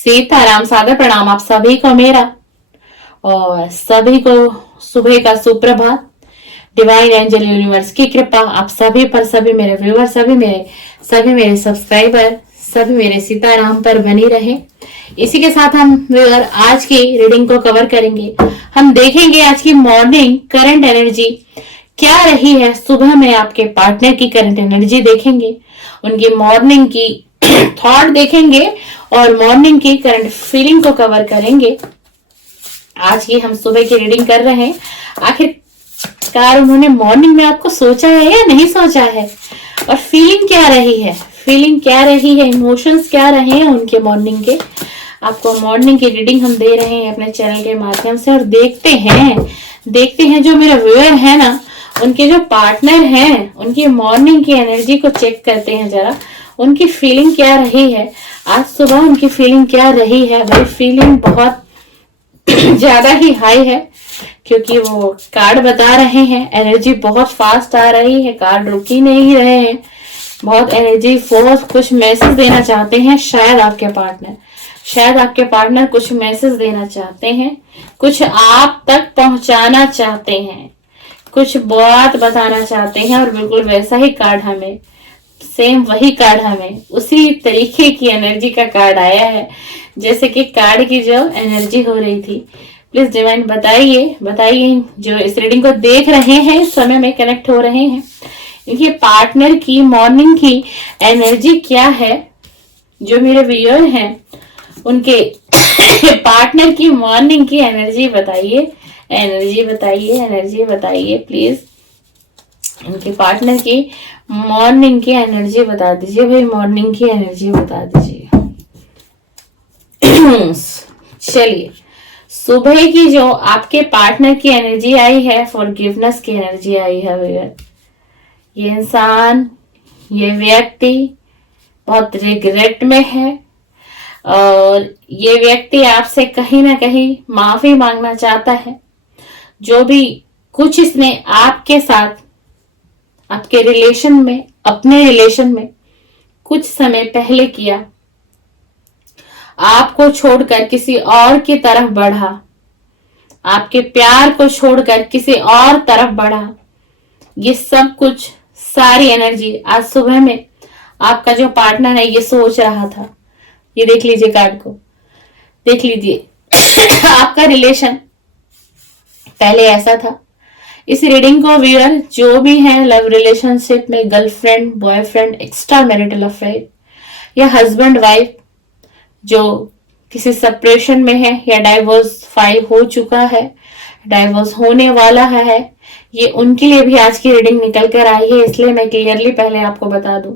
सीताराम सादर प्रणाम आप सभी को मेरा, और सभी को सुबह का सुप्रभात। डिवाइन एंजल यूनिवर्स की कृपा आप सभी पर, सभी मेरे व्यूअर, सभी मेरे सब्सक्राइबर, सभी मेरे सीताराम पर बनी रहे। इसी के साथ हम व्यूअर आज की रीडिंग को कवर करेंगे। हम देखेंगे आज की मॉर्निंग करंट एनर्जी क्या रही है। सुबह में आपके पार्टनर की करंट एनर्जी देखेंगे, उनकी मॉर्निंग की थॉट देखेंगे और मॉर्निंग की करंट फीलिंग को कवर करेंगे। आज की हम सुबह की रीडिंग कर रहे हैं। आखिरकार उन्होंने मॉर्निंग में आपको सोचा है या नहीं सोचा है, और फीलिंग क्या रही है, इमोशंस क्या रहे हैं उनके मॉर्निंग के। आपको मॉर्निंग की रीडिंग हम दे रहे हैं अपने चैनल के माध्यम से, और देखते हैं जो मेरे व्यूअर है ना, उनके जो पार्टनर हैं, उनकी मॉर्निंग की एनर्जी को चेक करते हैं जरा, उनकी फीलिंग क्या रही है। आज सुबह उनकी फीलिंग क्या रही है। भाई फीलिंग बहुत ज्यादा ही हाई है, क्योंकि वो कार्ड बता रहे हैं एनर्जी बहुत फास्ट आ रही है, कार्ड रुक ही नहीं रहे हैं, बहुत एनर्जी फोर्स कुछ मैसेज देना चाहते हैं। शायद आपके पार्टनर कुछ मैसेज देना चाहते हैं, कुछ आप तक पहुंचाना चाहते हैं, कुछ बात बताना चाहते हैं। और बिल्कुल वैसा ही कार्ड हमें, सेम वही कार्ड हमें उसी तरीके की एनर्जी का कार्ड आया है जैसे कि कार्ड की जो एनर्जी हो रही थी। प्लीज डिवाइन बताइए जो इस रीडिंग को देख रहे हैं, इस समय में कनेक्ट हो रहे हैं, इनके पार्टनर की मॉर्निंग की एनर्जी क्या है। जो मेरे व्यूअर हैं उनके पार्टनर की मॉर्निंग की एनर्जी बताइए प्लीज। उनके पार्टनर की मॉर्निंग की एनर्जी बता दीजिए भाई, मॉर्निंग की एनर्जी बता दीजिए। चलिए, सुबह की जो आपके पार्टनर की एनर्जी आई है, फॉरगिवनेस की एनर्जी आई है भैया। ये इंसान, ये व्यक्ति बहुत रिग्रेट में है, और ये व्यक्ति आपसे कहीं ना कहीं माफी मांगना चाहता है। जो भी कुछ इसने आपके साथ, आपके रिलेशन में, अपने रिलेशन में कुछ समय पहले किया, आपको छोड़कर किसी और की तरफ बढ़ा, आपके प्यार को छोड़कर किसी और तरफ बढ़ा, ये सब कुछ, सारी एनर्जी आज सुबह में आपका जो पार्टनर है ये सोच रहा था। ये देख लीजिए कार्ड को, देख लीजिए आपका रिलेशन पहले ऐसा था। इस रीडिंग को व्यूअर जो भी है लव रिलेशनशिप में, girlfriend, boyfriend, extra marital affair या हस्बैंड वाइफ जो किसी सेपरेशन में है या डाइवोर्स फाइल हो चुका है, डाइवोर्स होने वाला है, ये उनके लिए भी आज की रीडिंग निकल कर आई है। इसलिए मैं क्लियरली पहले आपको बता दूं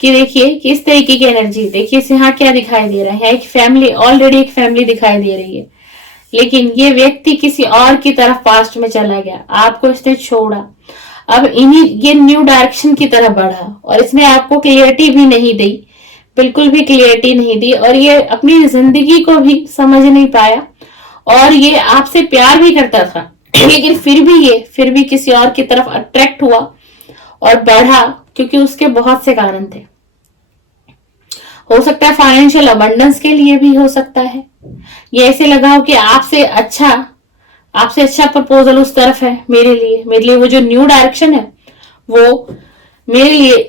कि देखिए किस तरीके की एनर्जी, देखिए यहाँ क्या दिखाई दे रहा है। एक फैमिली, ऑलरेडी एक फैमिली दिखाई दे रही है, लेकिन ये व्यक्ति किसी और की तरफ पास्ट में चला गया, आपको इसने छोड़ा, अब ये न्यू डायरेक्शन की तरफ बढ़ा, और इसने आपको क्लियरिटी भी नहीं दी, बिल्कुल भी क्लियरिटी नहीं दी, और ये अपनी जिंदगी को भी समझ नहीं पाया, और ये आपसे प्यार भी करता था, लेकिन फिर भी किसी और की तरफ अट्रैक्ट हुआ और बढ़ा, क्योंकि उसके बहुत से कारण थे। हो सकता है फाइनेंशियल अबंडेंस के लिए भी हो सकता है। ये ऐसे लगाओ कि आपसे अच्छा प्रपोजल उस तरफ है। मेरे लिए वो जो न्यू डायरेक्शन है वो मेरे लिए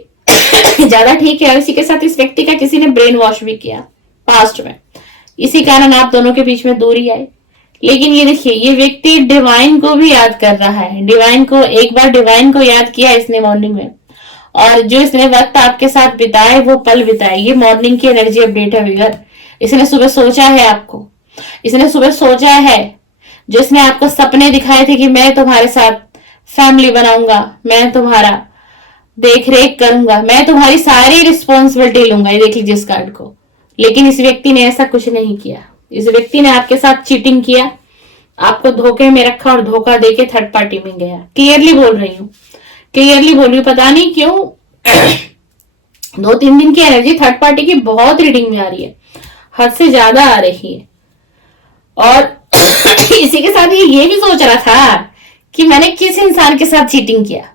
ज्यादा ठीक है। इसी के साथ इस व्यक्ति का किसी ने ब्रेन वॉश भी किया पास्ट में, इसी कारण आप दोनों के बीच में दूरी आई। लेकिन ये देखिए, ये व्यक्ति डिवाइन को भी याद कर रहा है, एक बार डिवाइन को याद किया इसने मॉर्निंग में, और जो इसने वक्त आपके साथ बिताए वो पल बिताए। ये मॉर्निंग की एनर्जी अपडेट है विगर। इसने सुबह सोचा है आपको, इसने सुबह सोचा है, जो इसने आपको सपने दिखाए थे कि मैं तुम्हारे साथ फैमिली बनाऊंगा, मैं तुम्हारा देख रेख करूंगा, मैं तुम्हारी सारी रिस्पॉन्सिबिलिटी लूंगा। ये देख लीजिए इस कार्ड को। लेकिन इस व्यक्ति ने ऐसा कुछ नहीं किया। इस व्यक्ति ने आपके साथ चीटिंग किया, आपको धोखे में रखा और धोखा देके थर्ड पार्टी में गया। क्लियरली बोल रही हूँ, पता नहीं क्यों 2-3 दिन की एनर्जी थर्ड पार्टी की बहुत रीडिंग में आ रही है, हद से ज्यादा आ रही है। और इसी के साथ ये भी सोच रहा था कि मैंने किस इंसान के साथ चीटिंग किया,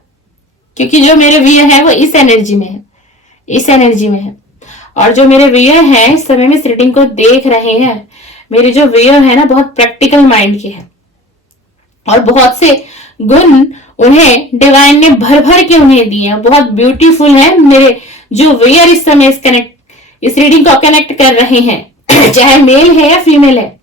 क्योंकि जो मेरे वीर है वो इस एनर्जी में है। और जो मेरे व्यूअर हैं इस समय में इस रीडिंग को देख रहे हैं, मेरे जो व्यूअर है ना बहुत प्रैक्टिकल माइंड के हैं और बहुत से गुण उन्हें डिवाइन ने भर भर के उन्हें दिए हैं, बहुत ब्यूटीफुल है मेरे जो व्यूअर इस समय इस रीडिंग को कनेक्ट कर रहे हैं चाहे मेल है या फीमेल है।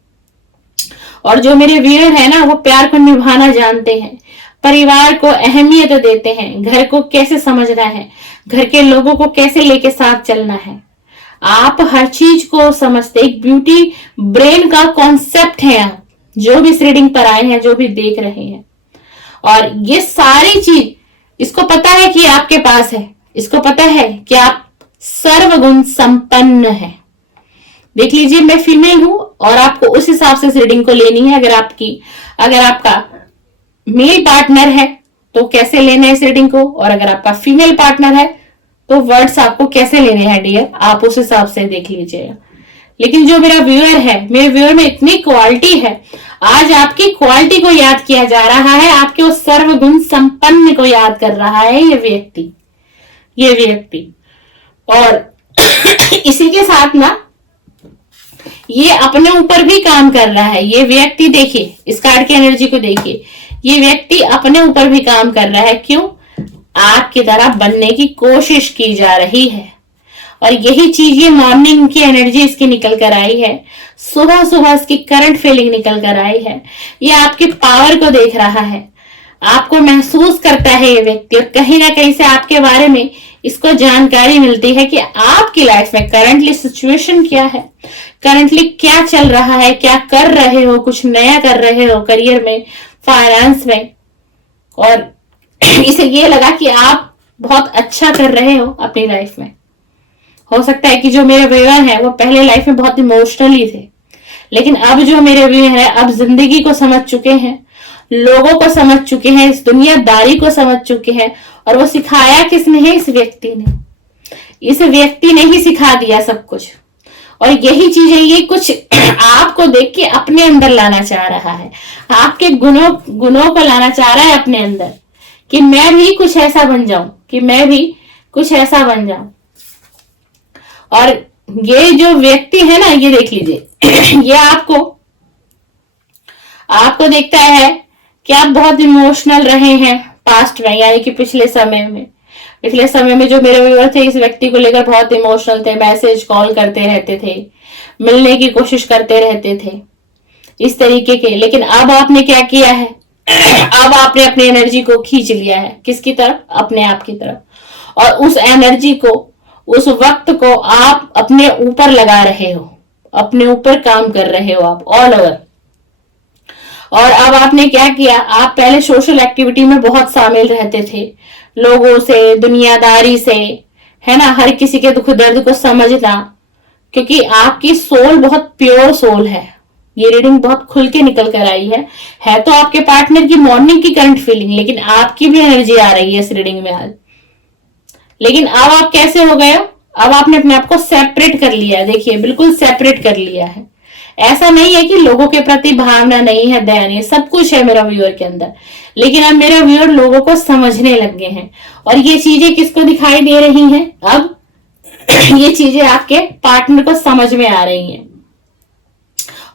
और जो मेरे व्यूअर है ना वो प्यार को निभाना जानते हैं, परिवार को अहमियत देते हैं, घर को कैसे समझना है, घर के लोगों को कैसे लेके साथ चलना है। आप हर चीज को समझते, एक ब्यूटी ब्रेन का कॉन्सेप्ट है। आप जो भी इस रीडिंग पर आए हैं, जो भी देख रहे हैं, और ये सारी चीज इसको पता है कि आपके पास है, इसको पता है कि आप सर्वगुण संपन्न है। देख लीजिए मैं फीमेल हूं और आपको उस हिसाब से इस रीडिंग को लेनी है। अगर आपका मेल पार्टनर है तो कैसे लेना है इस रीडिंग को, और अगर आपका फीमेल पार्टनर है तो वर्ड्स आपको कैसे लेने हैं डियर, आप उस हिसाब से देख लीजिएगा। लेकिन जो मेरा व्यूअर है, मेरे व्यूअर में इतनी क्वालिटी है, आज आपकी क्वालिटी को याद किया जा रहा है, आपके उस सर्वगुण संपन्न को याद कर रहा है ये व्यक्ति। और इसी के साथ ना ये अपने ऊपर भी काम कर रहा है। ये व्यक्ति देखिए, इस कार्ड की एनर्जी को देखिए, ये व्यक्ति अपने ऊपर भी काम कर रहा है। क्यों? आपकी तरह बनने की कोशिश की जा रही है। और यही चीज, ये मॉर्निंग की एनर्जी इसकी निकल कर आई है, सुबह सुबह इसकी करंट फीलिंग निकल कर आई है। ये आपकी पावर को देख रहा है, आपको महसूस करता है ये व्यक्ति, और कहीं ना कहीं से आपके बारे में इसको जानकारी मिलती है कि आपकी लाइफ में करंटली सिचुएशन क्या है, करंटली क्या चल रहा है, क्या कर रहे हो, कुछ नया कर रहे हो करियर में, फाइनेंस में। और इसे ये लगा कि आप बहुत अच्छा कर रहे हो अपनी लाइफ में। हो सकता है कि जो मेरे व्यूअर हैं वो पहले लाइफ में बहुत इमोशनली थे, लेकिन अब जो मेरे व्यूअर हैं अब जिंदगी को समझ चुके हैं, लोगों को समझ चुके हैं, इस दुनियादारी को समझ चुके हैं। और वो सिखाया किसने है? इस व्यक्ति ने ही सिखा दिया सब कुछ। और यही चीज है, ये कुछ आपको देख के अपने अंदर लाना चाह रहा है, आपके गुणों को लाना चाह रहा है अपने अंदर, कि मैं भी कुछ ऐसा बन जाऊं, और ये जो व्यक्ति है ना, ये देख लीजिए ये आपको देखता है कि आप बहुत इमोशनल रहे हैं पास्ट में, यानी कि पिछले समय में जो मेरे व्यूअर थे इस व्यक्ति को लेकर बहुत इमोशनल थे, मैसेज कॉल करते रहते थे, मिलने की कोशिश करते रहते थे इस तरीके के। लेकिन अब आपने क्या किया है? अब आपने अपनी एनर्जी को खींच लिया है, किसकी तरफ? अपने आप की तरफ। और उस एनर्जी को, उस वक्त को आप अपने ऊपर लगा रहे हो, अपने ऊपर काम कर रहे हो आप ऑल ओवर। और अब आपने क्या किया? आप पहले सोशल एक्टिविटी में बहुत शामिल रहते थे, लोगों से, दुनियादारी से, है ना, हर किसी के दुख दर्द को समझना, क्योंकि आपकी सोल बहुत प्योर सोल है। ये रीडिंग बहुत खुल के निकल कर आई है तो आपके पार्टनर की मॉर्निंग की करंट फीलिंग, लेकिन आपकी भी एनर्जी आ रही है इस रीडिंग में आज। लेकिन अब आप कैसे हो गए हो? अब आपने अपने आप को सेपरेट कर लिया है। देखिए, बिल्कुल सेपरेट कर लिया है। ऐसा नहीं है कि लोगों के प्रति भावना नहीं है, दया नहीं है, सब कुछ है मेरा व्यूअर के अंदर, लेकिन अब मेरा व्यूअर लोगों को समझने लग गए हैं। और ये चीजें किसको दिखाई दे रही हैं? अब ये चीजें आपके पार्टनर को समझ में आ रही हैं।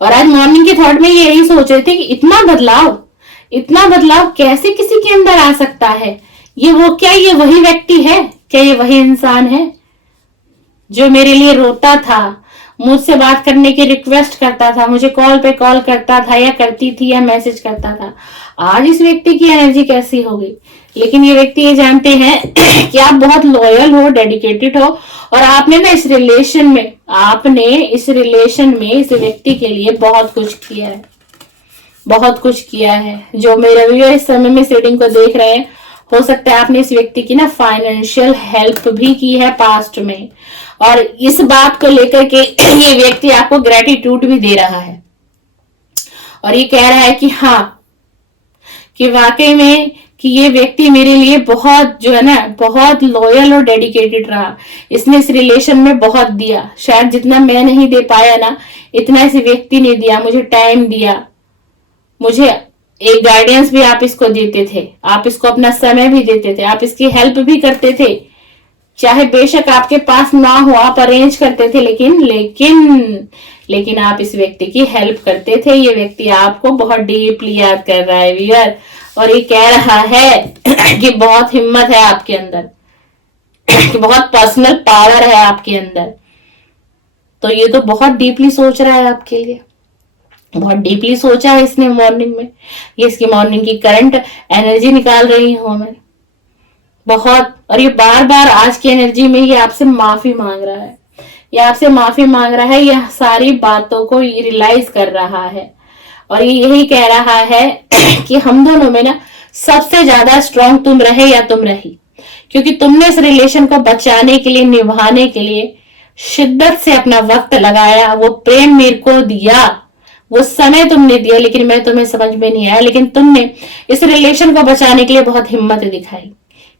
और आज मॉर्निंग के थॉट में यही सोच रहे थे कि इतना बदलाव कैसे किसी के अंदर आ सकता है? क्या ये वही व्यक्ति है? क्या ये वही इंसान है जो मेरे लिए रोता था, मुझसे बात करने की रिक्वेस्ट करता था, मुझे कॉल पे कॉल करता था या करती थी या मैसेज करता था? आज इस व्यक्ति की एनर्जी कैसी हो गई? लेकिन ये व्यक्ति ये जानते हैं कि आप बहुत लॉयल हो, डेडिकेटेड हो, और आपने ना इस रिलेशन में इस व्यक्ति के लिए बहुत कुछ किया है। जो मेरे व्यूअर इस समय में इस रीडिंग को देख रहे हैं, हो सकता है आपने इस व्यक्ति की ना फाइनेंशियल हेल्प भी की है पास्ट में, और इस बात को लेकर के ये व्यक्ति आपको ग्रेटिट्यूड भी दे रहा है। और ये कह रहा है कि हाँ, कि वाकई में कि ये व्यक्ति मेरे लिए बहुत लॉयल और डेडिकेटेड रहा। इसने इस रिलेशन में बहुत दिया, शायद जितना मैं नहीं दे पाया ना, इतना इस व्यक्ति ने दिया, मुझे टाइम दिया, मुझे एक गाइडेंस भी आप इसको देते थे, आप इसको अपना समय भी देते थे, आप इसकी हेल्प भी करते थे, चाहे बेशक आपके पास ना हो, आप अरेंज करते थे, लेकिन आप इस व्यक्ति की हेल्प करते थे। ये व्यक्ति आपको बहुत डीपली याद कर रहा है व्यूअर, और ये कह रहा है कि बहुत हिम्मत है आपके अंदर, कि बहुत पर्सनल पावर है आपके अंदर। तो ये तो बहुत डीपली सोच रहा है आपके लिए, बहुत डीपली सोचा है इसने मॉर्निंग में। ये इसकी मॉर्निंग की करंट एनर्जी निकाल रही हूं मैं बहुत, और ये बार बार आज की एनर्जी में ये आपसे माफी मांग रहा है, ये आपसे माफी मांग रहा है, ये सारी बातों को रियलाइज कर रहा है, और ये यही कह रहा है कि हम दोनों में ना सबसे ज्यादा स्ट्रांग तुम रहे या तुम रही, क्योंकि तुमने इस रिलेशन को बचाने के लिए, निभाने के लिए शिद्दत से अपना वक्त लगाया, वो प्रेम मेरे को दिया, वो समय तुमने दिया, लेकिन मैं तुम्हें समझ में नहीं आया, लेकिन तुमने इस रिलेशन को बचाने के लिए बहुत हिम्मत दिखाई।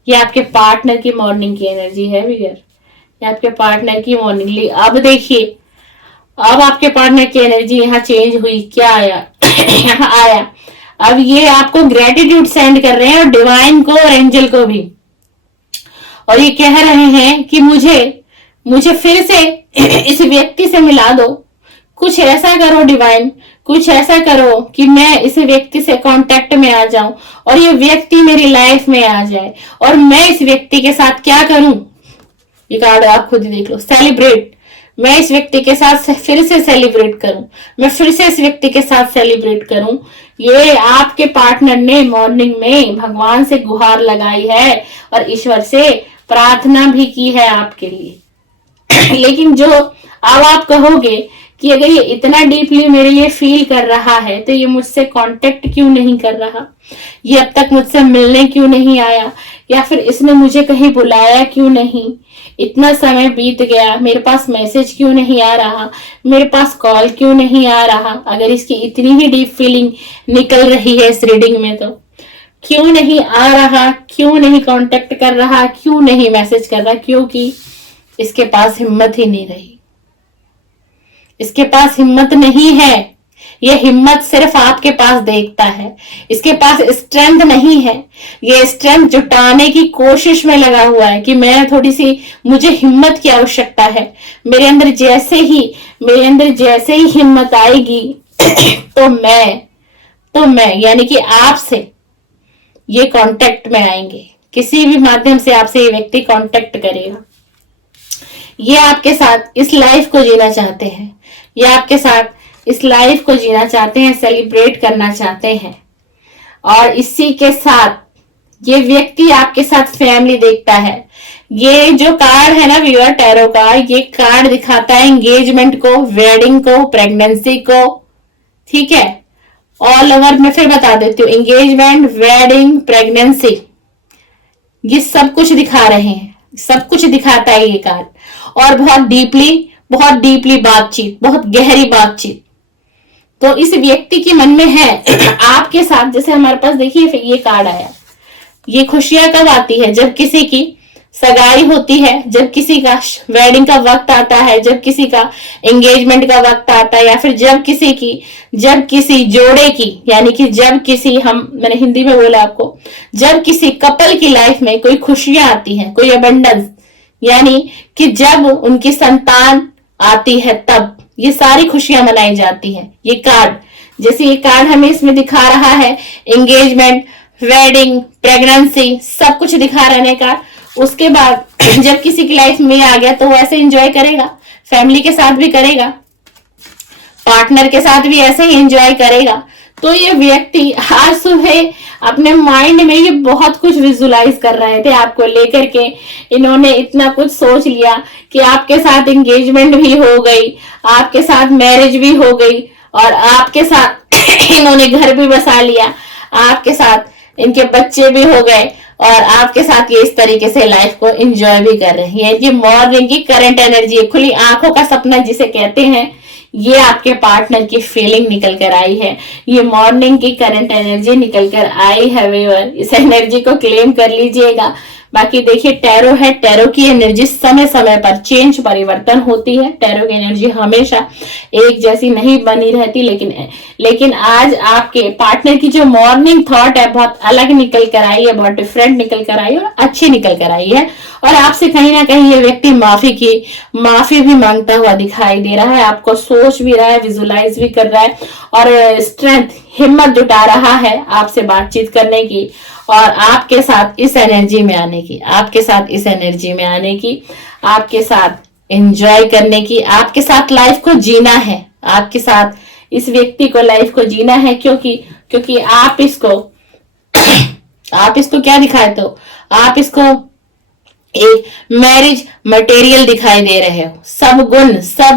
ये आपके पार्टनर की मॉर्निंग की एनर्जी है वियर, ये आपके पार्टनर की मॉर्निंग। अब देखिए, अब आपके पार्टनर की एनर्जी यहाँ चेंज हुई, क्या आया यहाँ आया, अब ये आपको ग्रेटिट्यूड सेंड कर रहे हैं, और डिवाइन को और एंजल को भी, और ये कह रहे हैं कि मुझे फिर से इस व्यक्ति से मिला दो, कुछ ऐसा करो डिवाइन, कुछ ऐसा करो कि मैं इस व्यक्ति से कांटेक्ट में आ जाऊं, और ये व्यक्ति मेरी लाइफ में आ जाए, और मैं इस व्यक्ति के साथ क्या करूं, ये कार्ड आप खुद ही देख लो, सेलिब्रेट। मैं इस व्यक्ति के साथ फिर से सेलिब्रेट करूं, मैं फिर से इस व्यक्ति के साथ सेलिब्रेट करूं। ये आपके पार्टनर ने मॉर्निंग में भगवान से गुहार लगाई है, और ईश्वर से प्रार्थना भी की है आपके लिए। लेकिन जो अब आप कहोगे कि अगर ये इतना डीपली मेरे लिए फील कर रहा है, तो ये मुझसे कांटेक्ट क्यों नहीं कर रहा, ये अब तक मुझसे मिलने क्यों नहीं आया, या फिर इसने मुझे कहीं बुलाया क्यों नहीं, इतना समय बीत गया, मेरे पास मैसेज क्यों नहीं आ रहा, मेरे पास कॉल क्यों नहीं आ रहा। अगर इसकी इतनी ही डीप फीलिंग निकल रही है इस रीडिंग में, तो क्यों नहीं आ रहा, क्यों नहीं कांटेक्ट कर रहा, क्यों नहीं मैसेज कर रहा, क्योंकि इसके पास हिम्मत ही नहीं रही, इसके पास हिम्मत नहीं है। ये हिम्मत सिर्फ आपके पास देखता है, इसके पास स्ट्रेंथ नहीं है। ये स्ट्रेंथ जुटाने की कोशिश में लगा हुआ है कि मैं थोड़ी सी, मुझे हिम्मत की आवश्यकता है, मेरे अंदर जैसे ही हिम्मत आएगी तो मैं यानी कि आपसे ये कांटेक्ट में आएंगे, किसी भी माध्यम से आपसे ये व्यक्ति कांटेक्ट करेगा। ये आपके साथ इस लाइफ को जीना चाहते हैं, ये आपके साथ इस लाइफ को जीना चाहते हैं, सेलिब्रेट करना चाहते हैं, और इसी के साथ ये व्यक्ति आपके साथ फैमिली देखता है। ये जो कार्ड है ना व्यूअर टैरो का, ये कार्ड दिखाता है एंगेजमेंट को, वेडिंग को, प्रेगनेंसी को, ठीक है, ऑल ओवर। मैं फिर बता देती हूँ, एंगेजमेंट, वेडिंग, प्रेगनेंसी, ये सब कुछ दिखा रहे हैं, सब कुछ दिखाता है ये कार्ड, और बहुत डीपली बातचीत, बहुत गहरी बातचीत तो इस व्यक्ति के मन में है आपके साथ। जैसे हमारे पास देखिए ये कार्ड आया, ये खुशियां कब आती है, जब किसी की सगाई होती है, जब किसी का वेडिंग का वक्त आता है, जब किसी का एंगेजमेंट का वक्त आता है, या फिर जब किसी जोड़े की, यानी कि जब किसी, मैंने हिंदी में बोला आपको, जब किसी कपल की लाइफ में कोई खुशियां आती हैं, कोई अबंडेंस, यानी कि जब उनकी संतान आती है, तब ये सारी खुशियां मनाई जाती हैं। ये कार्ड, जैसे ये कार्ड हमें इसमें दिखा रहा है, एंगेजमेंट, वेडिंग, प्रेगनेंसी, सब कुछ दिखा रहने का। उसके बाद जब किसी की लाइफ में आ गया तो वो ऐसे एंजॉय करेगा, फैमिली के साथ भी करेगा, पार्टनर के साथ भी ऐसे ही एंजॉय करेगा। तो ये व्यक्ति आज सुबह अपने माइंड में ये बहुत कुछ विजुलाइज कर रहे थे आपको लेकर के। इन्होंने इतना कुछ सोच लिया कि आपके साथ एंगेजमेंट भी हो गई, आपके साथ मैरिज भी हो गई, और आपके साथ इन्होंने घर भी बसा लिया, आपके साथ इनके बच्चे भी हो गए, और आपके साथ ये इस तरीके से लाइफ को एंजॉय भी कर रहे हैं। ये मॉर्निंग की करंट एनर्जी, खुली आंखों का सपना जिसे कहते हैं, ये आपके पार्टनर की फीलिंग निकल कर आई है। ये मॉर्निंग की करंट एनर्जी निकल कर आई है व्यूअर, इस एनर्जी को क्लेम कर लीजिएगा। बाकी देखिए टैरो है, टैरो की एनर्जी समय समय पर चेंज परिवर्तन होती है। टैरो की एनर्जी हमेशा एक जैसी नहीं बनी रहती, लेकिन आज आपके पार्टनर की जो मॉर्निंग थॉट है बहुत अलग निकल कर आई है, बहुत डिफरेंट निकल कर आई है और अच्छी निकल कर आई है। और आपसे कहीं ना कहीं ये व्यक्ति माफी भी मांगता हुआ दिखाई दे रहा है, आपको सोच भी रहा है, विजुलाइज भी कर रहा है और स्ट्रेंथ, हिम्मत जुटा रहा है आपसे बातचीत करने की और आपके साथ इस एनर्जी में आने की, आपके साथ इस एनर्जी में आने की, आपके साथ एंजॉय करने की, आपके साथ लाइफ को जीना है, आपके साथ इस व्यक्ति को लाइफ को जीना है। क्योंकि आप इसको क्या दिखाए, तो आप इसको एक मैरिज मटेरियल दिखाई दे रहे हो। सब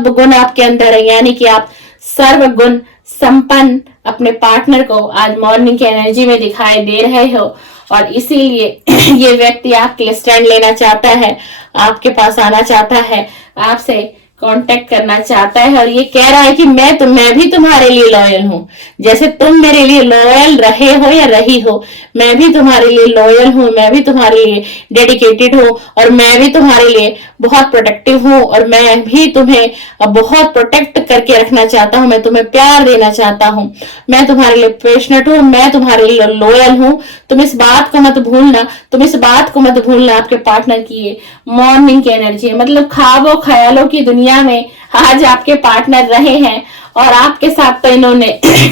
गुण आपके अंदर है, यानी कि आप सर्वगुण संपन्न अपने पार्टनर को आज मॉर्निंग की एनर्जी में दिखाई दे रहे हो और इसीलिए ये व्यक्ति आपके लिए स्टैंड लेना चाहता है, आपके पास आना चाहता है, आपसे कांटेक्ट करना चाहता है और ये कह रहा है कि मैं भी तुम्हारे लिए लॉयल हूं। जैसे तुम मेरे लिए लॉयल रहे हो या रही हो, मैं भी तुम्हारे लिए लॉयल हूं, मैं भी तुम्हारे लिए डेडिकेटेड हूं और मैं भी तुम्हारे लिए बहुत प्रोटेक्टिव हूं और मैं भी तुम्हें बहुत प्रोटेक्ट करके रखना चाहता हूं, मैं तुम्हें प्यार देना चाहता हूं, मैं तुम्हारे लिए पैशनेट हूं, मैं तुम्हारे लिए लॉयल हूं। तुम इस बात को मत भूलना, आपके पार्टनर की ये मॉर्निंग की एनर्जी है। मतलब ख्वाबों ख्यालों की दुनिया में आज आपके पार्टनर रहे हैं और आपके साथ तो इन्होंने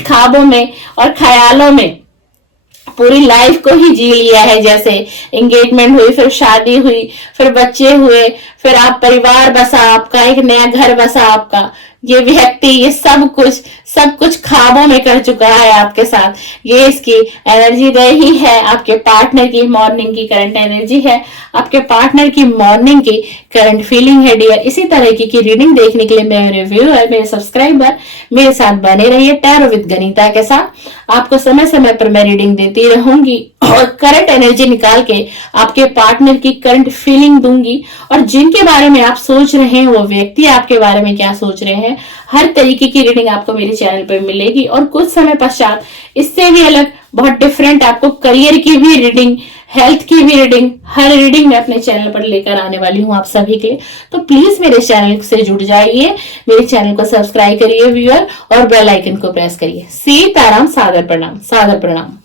ख्वाबों में और ख्यालों में पूरी लाइफ को ही जी लिया है। जैसे एंगेजमेंट हुई, फिर शादी हुई, फिर बच्चे हुए, फिर आप परिवार बसा आपका, एक नया घर बसा आपका। ये व्यक्ति ये सब कुछ ख्वाबों में कर चुका है आपके साथ। ये इसकी एनर्जी रही है, आपके पार्टनर की मॉर्निंग की करंट एनर्जी है, आपके पार्टनर की मॉर्निंग की करंट फीलिंग है डियर। इसी तरह की रीडिंग देखने के लिए मेरे व्यूअर, मेरे सब्सक्राइबर मेरे साथ बने रहिए टैरो विद गनीता के साथ। आपको समय समय पर मैं रीडिंग देती रहूंगी और करंट एनर्जी निकाल के आपके पार्टनर की करंट फीलिंग दूंगी और जिनके बारे में आप सोच रहे हैं वो व्यक्ति आपके बारे में क्या सोच रहे हैं, हर तरीके की रीडिंग आपको मेरे चैनल पर मिलेगी। और कुछ समय पश्चात इससे भी अलग बहुत डिफरेंट आपको करियर की भी रीडिंग, हेल्थ की भी रीडिंग, हर रीडिंग मैं अपने चैनल पर लेकर आने वाली हूँ आप सभी के लिए। तो प्लीज मेरे चैनल से जुड़ जाइए, मेरे चैनल को सब्सक्राइब करिए व्यूअर और बेल आइकन को प्रेस करिए। सीताराम, सादर प्रणाम, सादर प्रणाम।